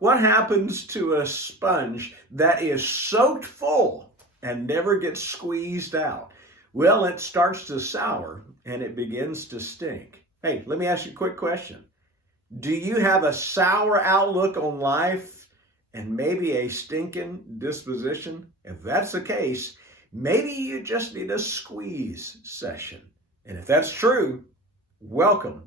What happens to a sponge that is soaked full and never gets squeezed out? Well, it starts to sour and it begins to stink. Hey, let me ask you a quick question. Do you have a sour outlook on life and maybe a stinking disposition? If that's the case, maybe you just need a squeeze session. And if that's true, welcome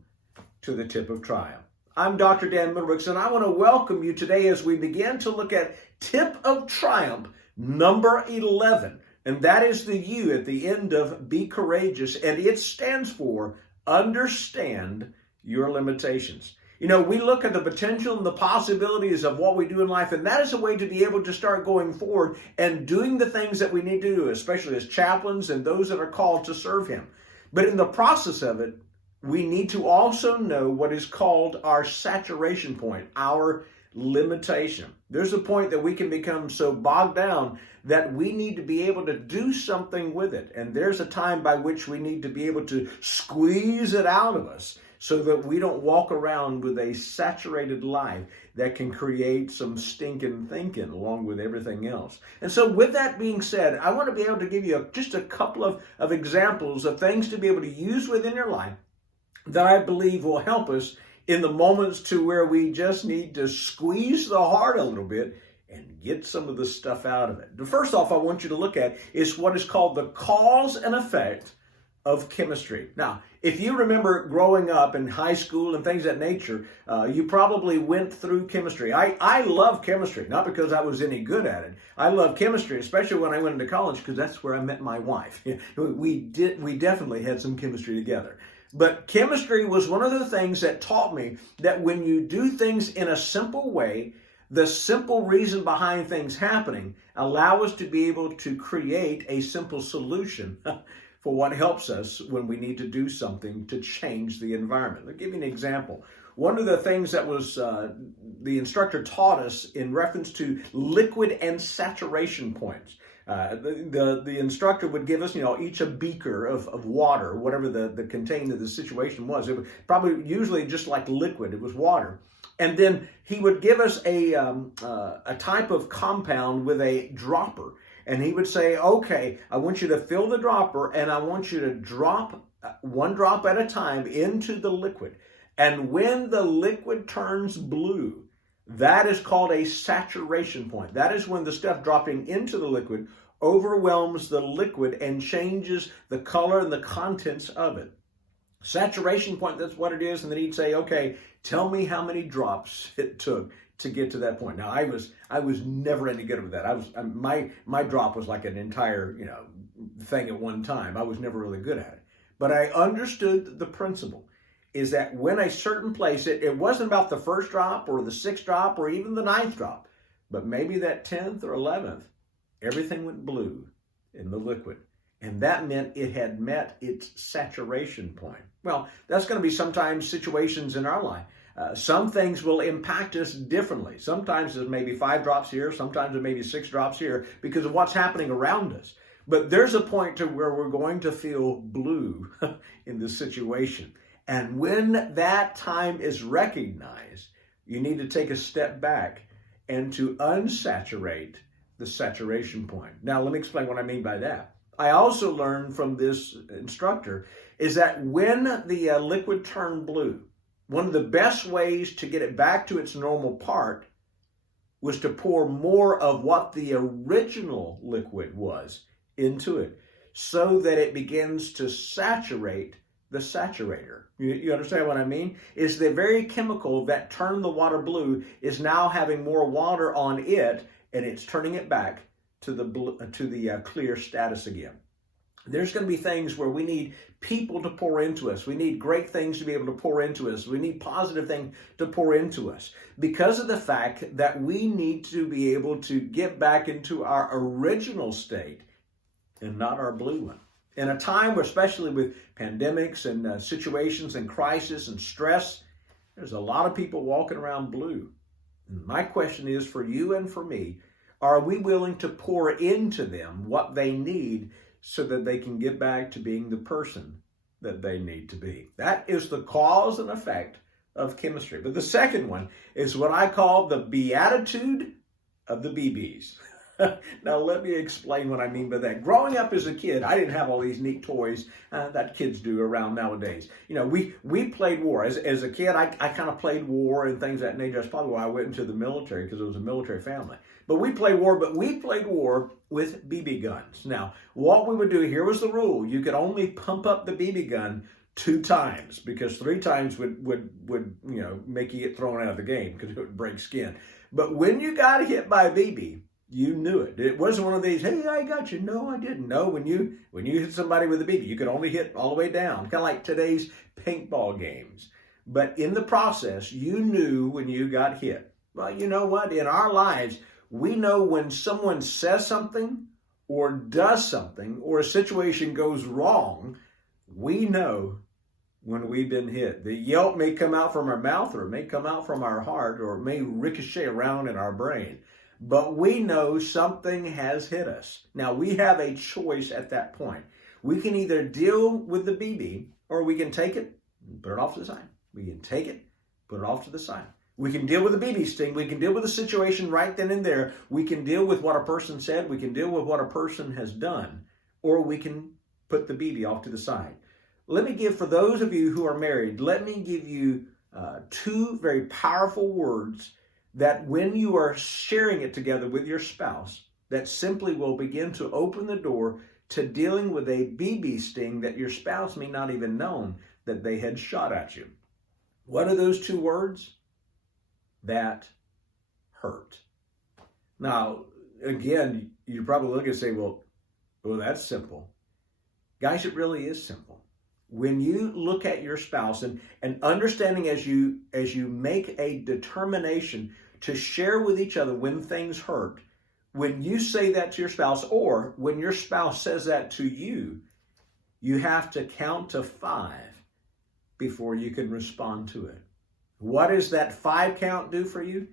to the Tip of Triumph. I'm Dr. Dan Middlebrooks, and I want to welcome you today as we begin to look at Tip of Triumph number 11. And that is the U at the end of Be Courageous, and it stands for Understand Your Limitations. You know, we look at the potential and the possibilities of what we do in life, and that is a way to be able to start going forward and doing the things that we need to do, especially as chaplains and those that are called to serve Him. But in the process of it, we need to also know what is called our saturation point, our limitation. There's a point that we can become so bogged down that we need to be able to do something with it. And there's a time by which we need to be able to squeeze it out of us so that we don't walk around with a saturated life that can create some stinking thinking along with everything else. And so with that being said, I want to be able to give you just a couple of examples of things to be able to use within your life that I believe will help us in the moments to where we just need to squeeze the heart a little bit and get some of the stuff out of it. The first off I want you to look at is what is called the cause and effect of chemistry. Now, if you remember growing up in high school and things of that nature, you probably went through chemistry. I love chemistry, not because I was any good at it. I love chemistry, especially when I went into college, because that's where I met my wife. We definitely had some chemistry together. But chemistry was one of the things that taught me that when you do things in a simple way, the simple reason behind things happening allow us to be able to create a simple solution for what helps us when we need to do something to change the environment. Let me give you an example. One of the things that was the instructor taught us in reference to liquid and saturation points. The instructor would give us, each a beaker of water, whatever the contained of the situation was. It was probably usually just like liquid. It was water. And then he would give us a type of compound with a dropper. And he would say, okay, I want you to fill the dropper and I want you to drop one drop at a time into the liquid. And when the liquid turns blue, that is called a saturation point. That is when the stuff dropping into the liquid overwhelms the liquid and changes the color and the contents of it. Saturation point, that's what it is. And then he'd say, okay, tell me how many drops it took to get to that point. Now, I was never any good with that. My drop was like an entire, thing at one time. I was never really good at it. But I understood the principle is that when a certain place, it wasn't about the first drop or the sixth drop or even the ninth drop, but maybe that 10th or 11th, everything went blue in the liquid. And that meant it had met its saturation point. Well, that's going to be sometimes situations in our life. Some things will impact us differently. Sometimes there's maybe 5 drops here, sometimes there may be 6 drops here because of what's happening around us. But there's a point to where we're going to feel blue in this situation. And when that time is recognized, you need to take a step back and to unsaturate the saturation point. Now, let me explain what I mean by that. I also learned from this instructor is that when the liquid turned blue, one of the best ways to get it back to its normal part was to pour more of what the original liquid was into it so that it begins to saturate the saturator. You understand what I mean? It's the very chemical that turned the water blue is now having more water on it, and it's turning it back to the clear status again. There's going to be things where we need people to pour into us. We need great things to be able to pour into us. We need positive things to pour into us because of the fact that we need to be able to get back into our original state and not our blue one. In a time, especially with pandemics and situations and crisis and stress, there's a lot of people walking around blue. And my question is for you and for me, are we willing to pour into them what they need so that they can get back to being the person that they need to be? That is the cause and effect of chemistry. But the second one is what I call the beatitude of the BBs. Now, let me explain what I mean by that. Growing up as a kid, I didn't have all these neat toys that kids do around nowadays. You know, we played war. As a kid, I kind of played war and things of that nature. That's probably why I went into the military, because it was a military family. But we played war with BB guns. Now, what we would do, here was the rule. You could only pump up the BB gun 2 times, because 3 times would make you get thrown out of the game, because it would break skin. But when you got hit by a BB, you knew it. It wasn't one of these, hey, I got you. No, I didn't. No, when you hit somebody with a BB, you could only hit all the way down, kind of like today's paintball games. But in the process, you knew when you got hit. Well, you know what? In our lives, we know when someone says something or does something or a situation goes wrong, we know when we've been hit. The yelp may come out from our mouth, or it may come out from our heart, or it may ricochet around in our brain. But we know something has hit us. Now, we have a choice at that point. We can either deal with the BB, or we can take it and put it off to the side. We can take it, put it off to the side. We can deal with the BB sting. We can deal with the situation right then and there. We can deal with what a person said. We can deal with what a person has done. Or we can put the BB off to the side. Let me give, for those of you who are married, let me give you 2 very powerful words that when you are sharing it together with your spouse, that simply will begin to open the door to dealing with a BB sting that your spouse may not even known that they had shot at you. What are those 2 words? That hurt. Now, again, you're probably looking and say, well, that's simple. Guys, it really is simple. When you look at your spouse and understanding as you make a determination to share with each other when things hurt, when you say that to your spouse, or when your spouse says that to you, you have to count to 5 before you can respond to it. What does that 5 count do for you?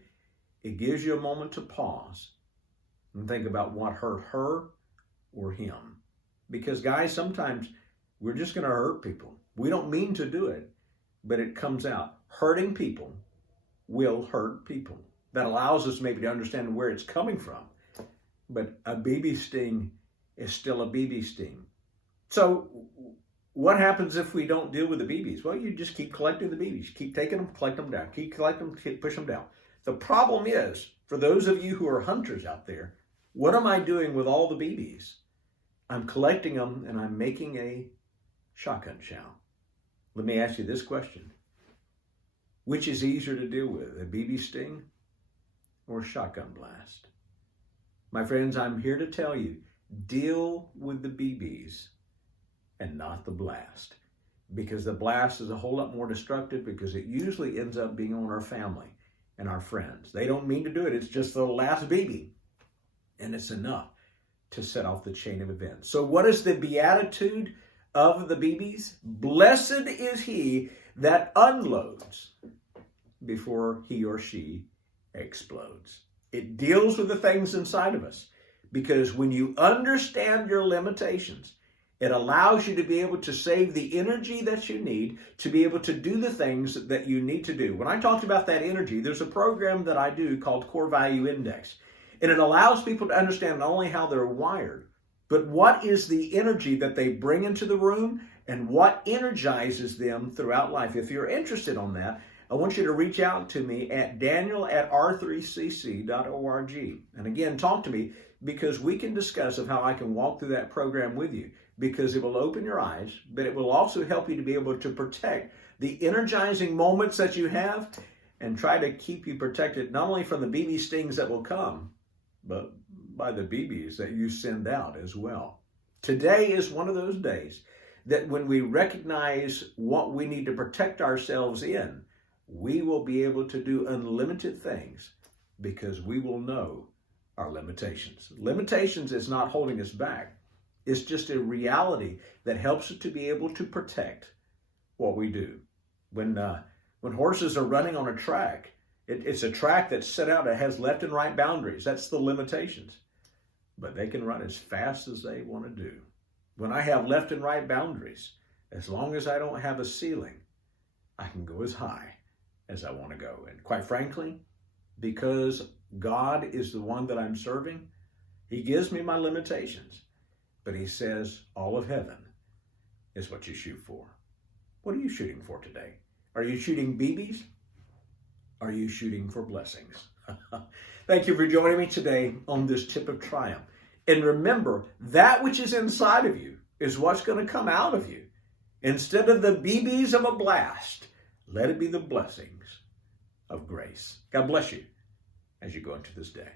It gives you a moment to pause and think about what hurt her or him. Because guys, sometimes we're just going to hurt people. We don't mean to do it, but it comes out. Hurting people will hurt people. That allows us maybe to understand where it's coming from. But a BB sting is still a BB sting. So what happens if we don't deal with the BBs? Well, you just keep collecting the BBs. Keep taking them, collect them down. Keep collecting them, keep push them down. The problem is, for those of you who are hunters out there, what am I doing with all the BBs? I'm collecting them and I'm making a shotgun shell. Let me ask you this question. Which is easier to deal with, a BB sting or a shotgun blast? My friends, I'm here to tell you, deal with the BBs and not the blast. Because the blast is a whole lot more destructive, because it usually ends up being on our family and our friends. They don't mean to do it. It's just the last BB. And it's enough to set off the chain of events. So what is the beatitude of the BBs? Blessed is he that unloads before he or she explodes. It deals with the things inside of us, because when you understand your limitations, it allows you to be able to save the energy that you need to be able to do the things that you need to do. When I talked about that energy, there's a program that I do called Core Value Index. And it allows people to understand not only how they're wired, but what is the energy that they bring into the room and what energizes them throughout life. If you're interested on that, I want you to reach out to me at daniel@r3cc.org. And again, talk to me, because we can discuss of how I can walk through that program with you, because it will open your eyes, but it will also help you to be able to protect the energizing moments that you have and try to keep you protected not only from the BB stings that will come, but by the BBs that you send out as well. Today is one of those days that when we recognize what we need to protect ourselves in, we will be able to do unlimited things, because we will know our limitations. Limitations is not holding us back. It's just a reality that helps us to be able to protect what we do. When horses are running on a track, it's a track that's set out. It has left and right boundaries. That's the limitations. But they can run as fast as they want to do. When I have left and right boundaries, as long as I don't have a ceiling, I can go as high as I want to go. And quite frankly, because God is the one that I'm serving, he gives me my limitations. But he says all of heaven is what you shoot for. What are you shooting for today? Are you shooting BBs? Are you shooting for blessings? Thank you for joining me today on this tip of triumph. And remember, that which is inside of you is what's going to come out of you. Instead of the BBs of a blast, let it be the blessings of grace. God bless you as you go into this day.